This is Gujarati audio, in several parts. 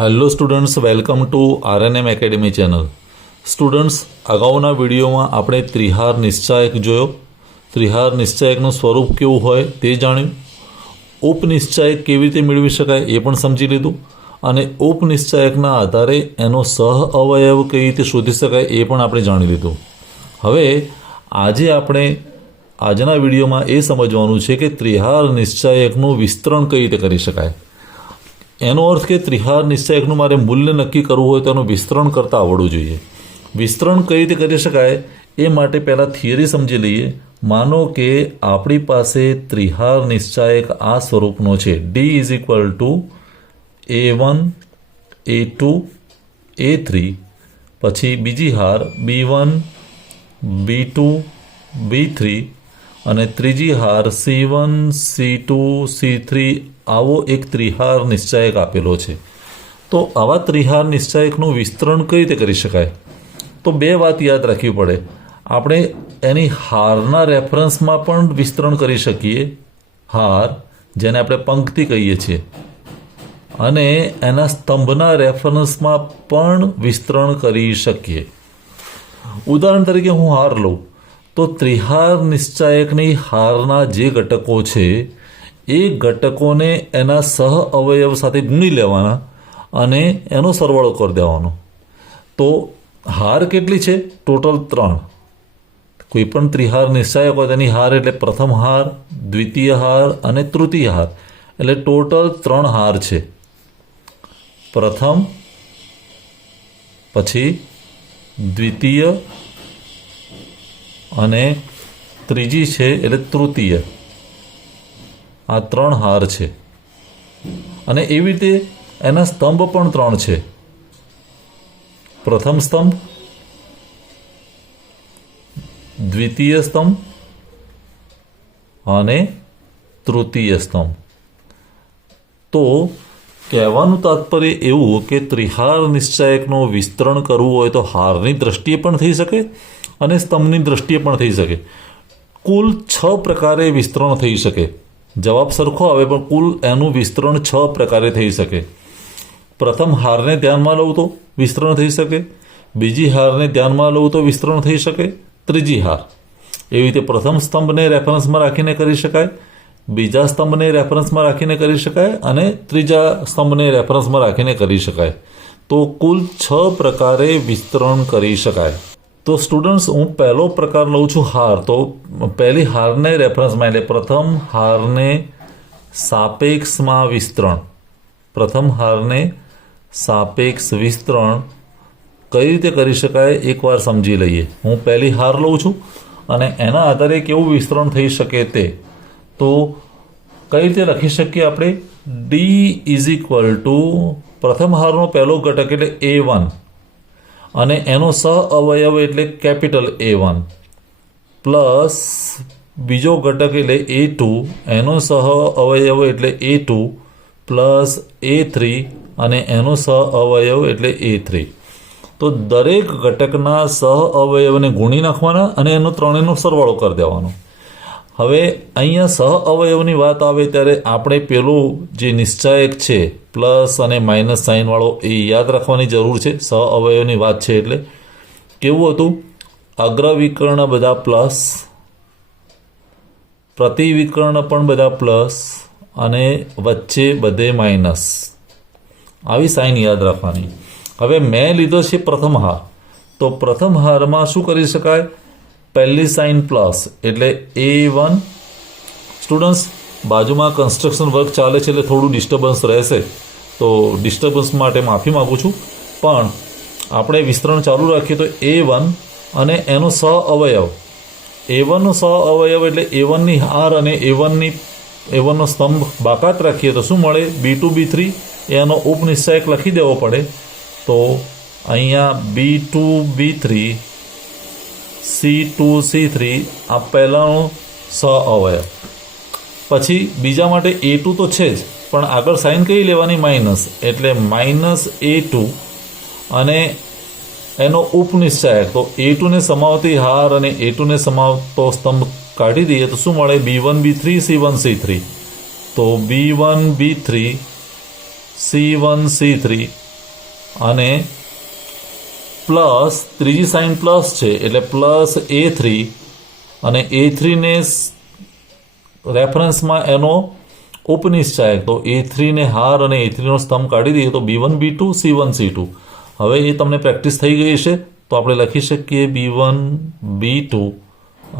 Hello students, welcome to RNM academy channel. Students, અગાઉના વિડીયોમાં આપણે ત્રિહાર નિશ્ચાયક જોયો. ત્રિહાર નિશ્ચાયકનું સ્વરૂપ કેવું હોય તે જાણ્યું. ઉપનિશ્ચાયક કેવી રીતે મેળવી શકાય એ પણ સમજી લીધું. અને ઉપનિશ્ચાયકના આધારે એનો સહ અવયવ કઈ રીતે શોધી શકાય એ પણ આપણે જાણી લીધું. હવે આજે આપણે આજના વિડીયોમાં એ સમજવાનું છે કે ત્રિહાર નિશ્ચાયકનું વિસ્તરણ કઈ રીતે કરી શકાય. એનો અર્થ કે ત્રિહાર નિશ્ચાયકનું મારે મૂલ્ય નક્કી કરવું હોય તો એનું વિસ્તરણ કરતાં આવડવું જોઈએ. વિસ્તરણ કઈ રીતે કરી શકાય એ માટે પહેલાં થિયરી સમજી લઈએ. માનો કે આપણી પાસે ત્રિહાર નિશ્ચાયક આ સ્વરૂપનો છે. D is equal to A1 A2 A3, પછી બીજી હાર B1 B2 B3 અને ત્રીજી હાર C1 C2 C3. આવો એક ત્રિહાર નિશ્ચાયક આપેલો છે. તો આવા ત્રિહાર નિશ્ચાયકનું વિસ્તરણ કઈ રીતે કરી શકાય? તો બે વાત યાદ રાખવી પડે. આપણે એની હારના રેફરન્સમાં પણ વિસ્તરણ કરી શકીએ. હાર જેને આપણે પંક્તિ કહીએ છીએ, અને એના સ્તંભના રેફરન્સમાં પણ વિસ્તરણ કરી શકીએ. ઉદાહરણ તરીકે હું હાર લઉં તો ત્રિહાર નિશ્ચાયકની હારના જે ઘટકો છે એ ઘટકોને એના સહ અવયવ સાથે ગુણી લેવાના અને એનો સરવાળો કરી દેવાનો. તો હાર કેટલી છે? ટોટલ 3. કોઈ પણ ત્રિહાર નિશ્ચાયક હોય તેની હાર એટલે પ્રથમ હાર, દ્વિતીય હાર અને તૃતીય હાર, એટલે ટોટલ 3 હાર છે. પ્રથમ, પછી દ્વિતીય અને ત્રીજી છે એટલે તૃતીય. આ 3 હાર છે. અને એવી રીતે એના સ્તંભ પણ 3 છે. પ્રથમ સ્તંભ, દ્વિતીય સ્તંભ અને તૃતીય સ્તંભ. તો કહેવાનું તાત્પર્ય એવું કે ત્રિહાર નિશ્ચાયકનું વિસ્તરણ કરવું હોય તો હારની દ્રષ્ટિએ પણ થઈ શકે અને સ્તંભની દ્રષ્ટિએ પણ થઈ શકે. કુલ 6 પ્રકારે વિસ્તરણ થઈ શકે. જવાબ સરખો આવે પણ કુલ એનું વિસ્તરણ 6 પ્રકારે થઈ શકે. પ્રથમ હારને ધ્યાનમાં લઉં તો વિસ્તરણ થઈ શકે. બીજી હારને ધ્યાનમાં લઉં તો વિસ્તરણ થઈ શકે. ત્રીજી હાર એવી રીતે પ્રથમ સ્તંભને રેફરન્સમાં રાખીને કરી શકાય, બીજા સ્તંભને રેફરન્સમાં રાખીને કરી શકાય અને ત્રીજા સ્તંભને રેફરન્સમાં રાખીને કરી શકાય. તો કુલ 6 પ્રકારે વિસ્તરણ કરી શકાય. તો સ્ટુડન્ટ્સ, હું પહેલો પ્રકાર લઉં છું હાર. તો પહેલી હારને રેફરન્સમાં એટલે પ્રથમ હારને સાપેક્ષમાં વિસ્તરણ. પ્રથમ હારને સાપેક્ષ વિસ્તરણ કઈ રીતે કરી શકાય એકવાર સમજી લઈએ. હું પહેલી હાર લઉં છું અને એના આધારે કેવું વિસ્તરણ થઈ શકે તે. તો કઈ રીતે લખી શકીએ આપણે? ડી ઇઝ ઇક્વલ ટુ પ્રથમ હારનો પહેલો ઘટક એટલે A1 અને એનો સહ અવયવ એટલે કેપિટલ A1 પ્લસ બીજો ઘટક એટલે A2, એનો સહ અવયવ એટલે A2 પ્લસ A3 અને એનો સહ અવયવ એટલે A3. તો દરેક ઘટકના સહ અવયવને ગુણી નાખવાના અને એનો ત્રણેયનો સરવાળો કરી દેવાનો. હવે અહીંયા સહ અવયવની વાત આવે ત્યારે આપણે પેલું જે નિશ્ચાયક છે પ્લસ અને માઇનસ સાઇનવાળો એ યાદ રાખવાની જરૂર છે. સહ અવયવની વાત છે એટલે કેવું હતું? અગ્રવિકર્ણ બધા પ્લસ, પ્રતિવિકર્ણ પણ બધા પ્લસ અને વચ્ચે બધે માઇનસ. આવી સાઇન યાદ રાખવાની. હવે મેં લીધો છે પ્રથમ હાર. તો પ્રથમ હારમાં શું કરી શકાય? પહેલી સાઇન પ્લસ એટલે A1. સ્ટુડન્ટ્સ, બાજુમાં કન્સ્ટ્રક્શન વર્ક ચાલે છે એટલે થોડું ડિસ્ટર્બન્સ રહેશે, તો ડિસ્ટર્બન્સ માટે માફી માગું છું. પણ આપણે વિસ્તરણ ચાલુ રાખીએ તો A1 અને એનો સહ અવયવ, A1નો સહ અવયવ એટલે A1ની હાર અને A1નો સ્તંભ બાકાત રાખીએ તો શું મળે? B2 B3. એનો ઉપનિશ્ચાયક લખી દેવો પડે. તો અહીંયા B2 B3 C2 C3 આ પહેલાંનો સહ અવયવ. પછી બીજા માટે A2 તો છે જ, પણ આગળ સાઇન કઈ લેવાની? માઇનસ, એટલે માઇનસ A2 અને એનો ઉપનિશ્ચાયક. તો A2ને સમાવતી હાર અને A2ને સમાવતો સ્તંભ કાઢી દઈએ તો શું મળે? B1 B3 C1 C3. તો B1 B3 C1 C3 અને પ્લસ ત્રીજી સાઇન પ્લસ છે એટલે પ્લસ A3 અને A3ને રેફરન્સમાં એનો ઉપનિશ્ચાયક, તો A3 ને હાર અને A3નો સ્તંભ કાઢી દઈએ તો B1 B2 C1 C2. હવે એ તમને પ્રેક્ટિસ થઈ ગઈ છે તો આપણે લખી શકીએ B1 B2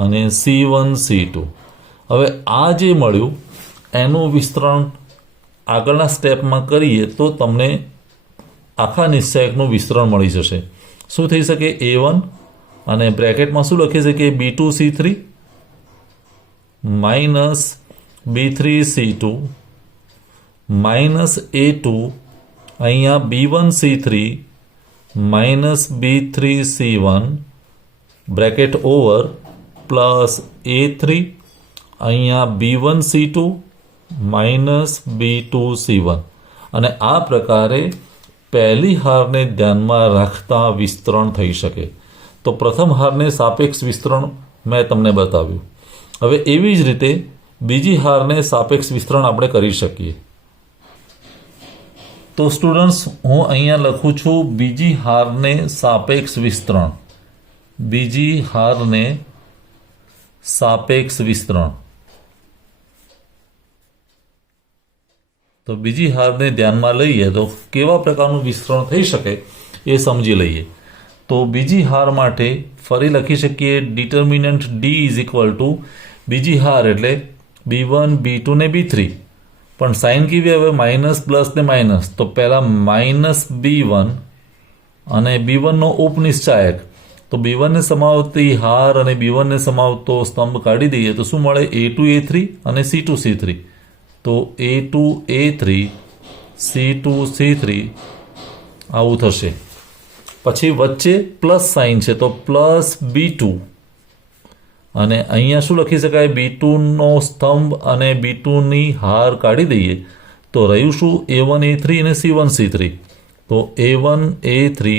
અને C1 C2. હવે આ જે મળ્યું એનું વિસ્તરણ આગળના સ્ટેપમાં કરીએ તો તમને આખા નિશ્ચાયકનું વિસ્તરણ મળી જશે. શું થઈ શકે? A1 અને બ્રેકેટમાં શું લખી શકીએ? B2 C3 minus B3 C2 minus A2 અહીંયા B1 C3 minus B3 C1 bracket over plus A3 અહીંયા B1 C2 minus B2 C1. અને આ પ્રકારે પહેલી હારને ધ્યાનમાં રાખતા વિસ્તરણ થઈ શકે. તો પ્રથમ હારને સાપેક્ષ વિસ્તરણ મેં તમને બતાવ્યું. હવે એવી જ રીતે બીજી હારને સાપેક્ષ વિસ્તરણ આપણે કરી શકીએ. તો સ્ટુડન્ટ્સ, હું અહીંયા લખું છું બીજી હારને સાપેક્ષ વિસ્તરણ. બીજી હારને સાપેક્ષ વિસ્તરણ. તો બીજી હારને ધ્યાનમાં લઈએ તો કેવા પ્રકારનું વિસ્તરણ થઈ શકે એ સમજી લઈએ. તો બીજી હાર માટે ફરી લખી શકીએ determinant D is equal to બીજી હાર એટલે B1 B2 ને B3. પણ સાઇન કેવી હવે? માઇનસ પ્લસ ને માઇનસ. તો પહેલાં માઇનસ B1 અને B1નો ઉપનિશ્ચાયક, તો B1 ને સમાવતી હાર અને B1 ને સમાવતો સ્તંભ કાઢી દઈએ તો શું મળે? A2 A3 અને C2 C3. તો A2 A3 C2 C3 આવું થશે. પછી વચ્ચે પ્લસ સાઇન છે તો પ્લસ B2 અને અહીંયા શું લખી શકાય? B2નો સ્તંભ અને B2ની હાર કાઢી દઈએ તો રહ્યું શું? A1 A3 અને C1 C3. તો A1 A3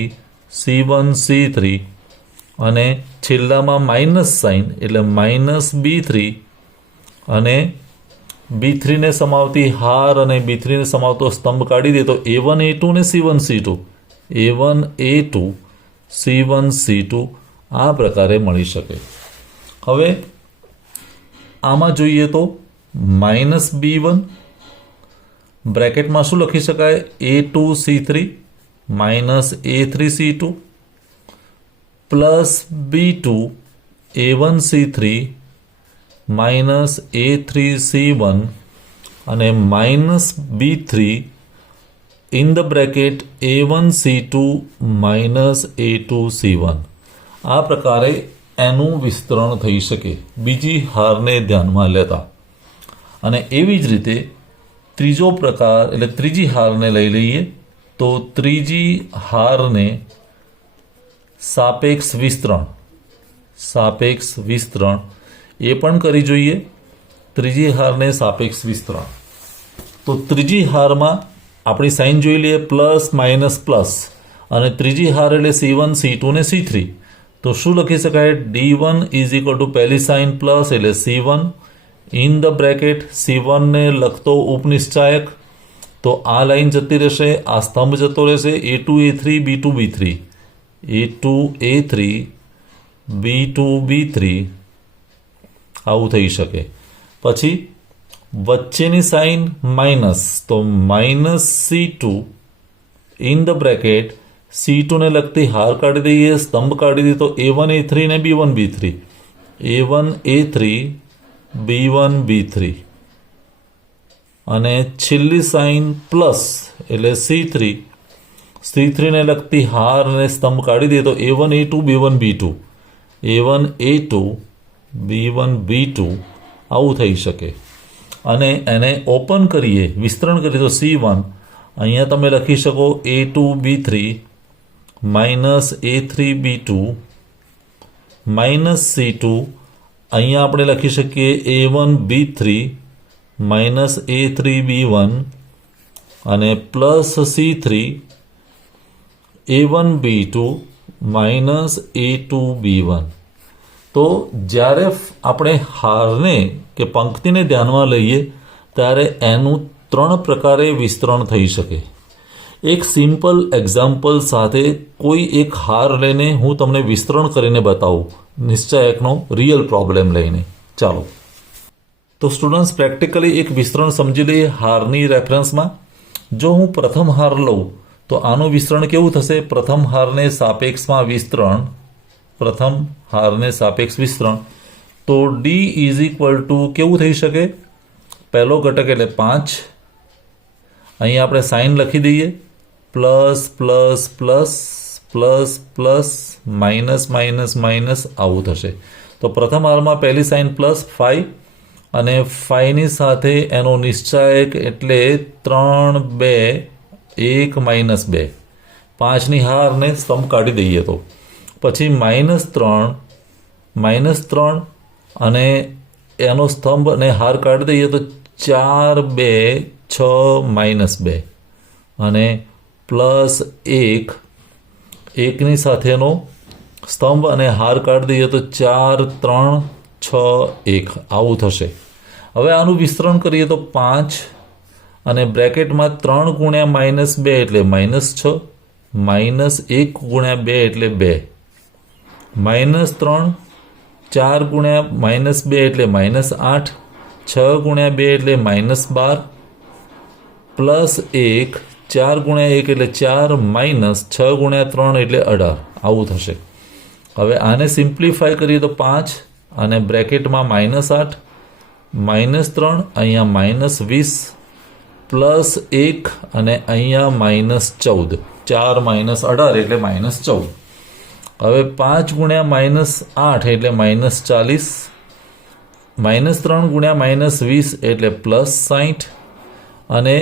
C1 C3 અને છેલ્લામાં માઇનસ સાઇન એટલે માઇનસ B3 અને B3ને સમાવતી હાર અને B3ને સમાવતો સ્તંભ કાઢી દે તો A1 A2 ને C1 C2. A1 A2 C1 C2 આ પ્રકારે મળી શકે. હવે આમાં જોઈએ તો માઇનસ B1 બ્રેકેટમાં શું લખી શકાય? A2 C3 minus A3 C2 plus B2 A1 C3 minus A3 C1 અને minus B3 in the bracket A1 C2 minus A2 C1. આ પ્રકારે એનું વિસ્તરણ થઈ શકે બીજી હારને ધ્યાનમાં લેતા. અને એવી જ રીતે ત્રીજો પ્રકાર એટલે ત્રીજી હારને લઈ લઈએ તો ત્રીજી હારને સાપેક્ષ વિસ્તરણ એ પણ કરી જોઈએ. ત્રીજી હારને સાપેક્ષ વિસ્તરણ. તો ત્રીજી હારમાં આપણી સાઇન જોઈ લઈએ પ્લસ માઇનસ પ્લસ અને ત્રીજી હાર એટલે C1 C2 ને C3. તો શું લખી શકાય? D1 ઇઝ ઇક્વલ ટુ પહેલી સાઇન પ્લસ એટલે C1 in the bracket C1 ને લખતો ઉપનિશ્ચાયક, તો આ લાઈન જતી રહેશે, આ સ્તંભ જતો રહેશે. A2 A3 B2 B3 A2 A3 B2 B3 આવું થઈ શકે. પછી વચ્ચેની સાઇન માઇનસ, તો minus C2 in the bracket C2 ને લગતી હાર કાઢી દઈએ, સ્તંભ કાઢી દઈએ તો A1 A3 ને B1 B3 A1 A3 B1 B3 અને છેલ્લી સાઇન પ્લસ એટલે C3 ને લગતી હાર અને સ્તંભ કાઢી દઈએ તો A1 A2 B1 B2 A1 A2 B1 B2 આવું થઈ શકે. અને એને ઓપન કરીએ, વિસ્તરણ કરીએ તો C1 અહીંયા તમે લખી શકો A2 B3 minus A3 B2 minus C2 અહીંયા આપણે લખી શકીએ A1 B3 minus A3 B1 અને plus C3 A1 B2 minus A2 B1. તો જ્યારે આપણે હારને કે પંક્તિને ધ્યાનમાં લઈએ ત્યારે એનું ત્રણ પ્રકારે વિસ્તરણ થઈ શકે. એક સિમ્પલ એક્ઝામ્પલ સાથે કોઈ એક હાર લઈને હું તમને વિસ્તરણ કરીને બતાવું, નિશ્ચાયકનો રિયલ પ્રોબ્લેમ લઈને. ચાલો તો સ્ટુડન્ટ્સ પ્રેક્ટિકલી એક વિસ્તરણ સમજી લઈએ હારની રેફરન્સમાં. જો હું પ્રથમ હાર લઉં તો આનું વિસ્તરણ કેવું થશે? પ્રથમ હારને સાપેક્ષમાં વિસ્તરણ, પ્રથમ હારને સાપેક્ષ વિસ્તરણ, તો ડી ઇઝ ઇક્વલ ટુ કેવું થઈ શકે? પહેલો ઘટક એટલે 5, અહીંયા આપણે સાઇન લખી દઈએ, plus plus plus plus plus minus minus minus આવું થશે. તો પ્રથમ હારમાં પહેલી સાઇન +5 અને 5ની સાથે એનો નિશ્ચાયક એટલે 3, 2, 1 - 2, 5ની હારને સ્તંભ કાઢી દઈએ તો પછી -3 અને એનો સ્તંભ અને હાર કાઢી દઈએ તો 4, 2, 6 - 2 અને +1, 1ની સાથેનો સ્તંભ અને હાર કાઢી દઈએ તો 4, 3, 6, 1 આવું થશે. હવે આનું વિસ્તરણ કરીએ તો 5 અને બ્રેકેટમાં 3 × -2 એટલે -6, -1 × 2 એટલે 2, -3, 4 × -2 એટલે -8, 6 × 2 એટલે -12, +1, 4 × 1 એટલે 4, -6 × 3 એટલે 18 આવું થશે. હવે આને સિમ્પ્લિફાય કરીએ તો 5 અને બ્રેકેટમાં -8, -3, અહીંયા -20, +1 અને અહીંયા -14, 4 - 18 એટલે -14. હવે 5 × -8 એટલે -40, -3 × -20 એટલે +60 અને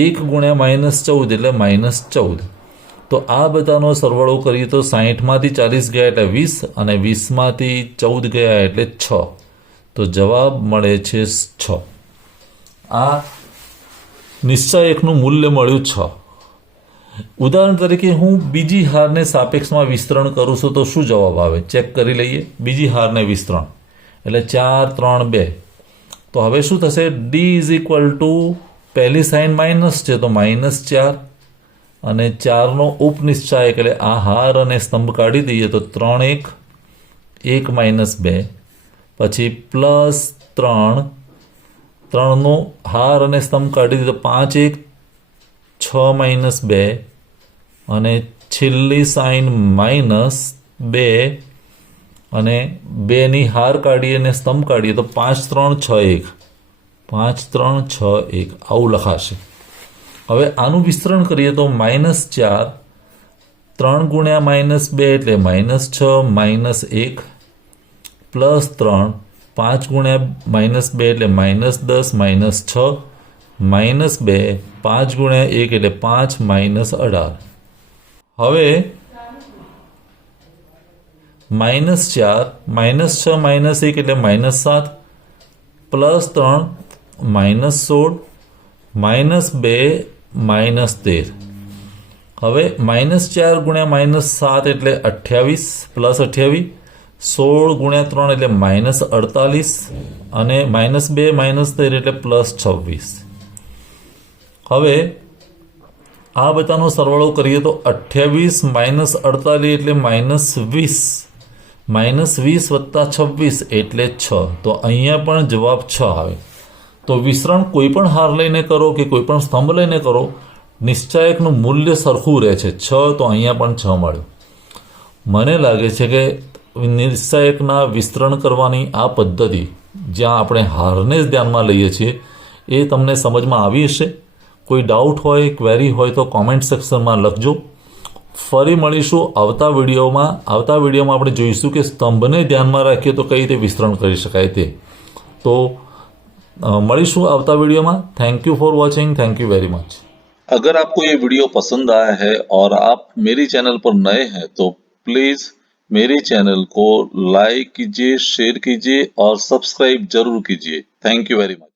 1 × -14 એટલે -14. તો આ બધાનો સરવાળો કરીએ તો 60માંથી 40 ગયા એટલે 20 અને 20માંથી 14 ગયા એટલે 6. તો જવાબ મળે છે 6. આ નિશ્ચાયકનું મૂલ્ય મળ્યું 6. ઉદાહરણ તરીકે હું બીજી હારને સાપેક્ષમાં વિસ્તરણ કરું છું તો શું જવાબ આવે? ચેક કરી લઈએ. બીજી હારને વિસ્તરણ એટલે 4, 3, 2. તો હવે શું થશે? ડી ઇઝ ઇક્વલ ટુ પહેલી સાઇન માઇનસ છે તો -4 અને 4નો ઉપનિશ્ચાયક એટલે આ હાર અને સ્તંભ કાઢી દઈએ તો 3, 1, 1 - 2 પછી +3, 3નો હાર અને સ્તંભ કાઢી દીધો 5, 1, 6 - 2 અને છેલ્લી સાઇન -2 અને 2ની હાર કાઢીએ અને સ્તંભ કાઢીએ તો 5, 3, 6, 1, 5, 3, 6, 1 આવું લખાશે. હવે આનું વિસ્તરણ કરીએ તો -4, 3 × -2 એટલે -6, -1, +3, 5 × -2 એટલે -10, -6, -2, 5 × 1 એટલે 5, -18. હવે -4, -6, -1 એટલે -7, +3, -16, -2, -13. હવે -4 × -7 એટલે 28, +28, 16 × 3 એટલે -48 અને -2, -13 એટલે +26. હવે આ બધાનો સરવાળો કરીએ તો 28 - 48 એટલે -20, -20 + 26 એટલે 6. તો અહીંયા પણ જવાબ 6 આવે. તો વિસ્તરણ કોઈ પણ હાર લઈને કરો કે કોઈ પણ સ્તંભ લઈને કરો, નિશ્ચાયકનું મૂલ્ય સરખું રહે છે 6. તો અહીંયા પણ 6 મળ્યું. મને લાગે છે કે નિશ્ચાયકના વિસ્તરણ કરવાની આ પદ્ધતિ જ્યાં આપણે હારને જ ધ્યાનમાં લઈએ છીએ એ તમને સમજમાં આવી હશે. કોઈ ડાઉટ હોય, ક્વેરી હોય તો કોમેન્ટ સેક્શનમાં લખજો. ફરી મળીશું આવતા વિડીયોમાં. આપણે જોઈશું કે સ્તંભને ધ્યાનમાં રાખીએ તો કઈ રીતે વિસ્તરણ કરી શકાય તે. તો મળીશું આવતા वीडियो में. Thank you for watching. Thank you very much. अगर आपको ये वीडियो पसंद आया है और आप मेरी चैनल पर नए हैं तो प्लीज मेरे चैनल को लाइक कीजिए, शेयर कीजिए और सब्सक्राइब जरूर कीजिए. Thank you very much.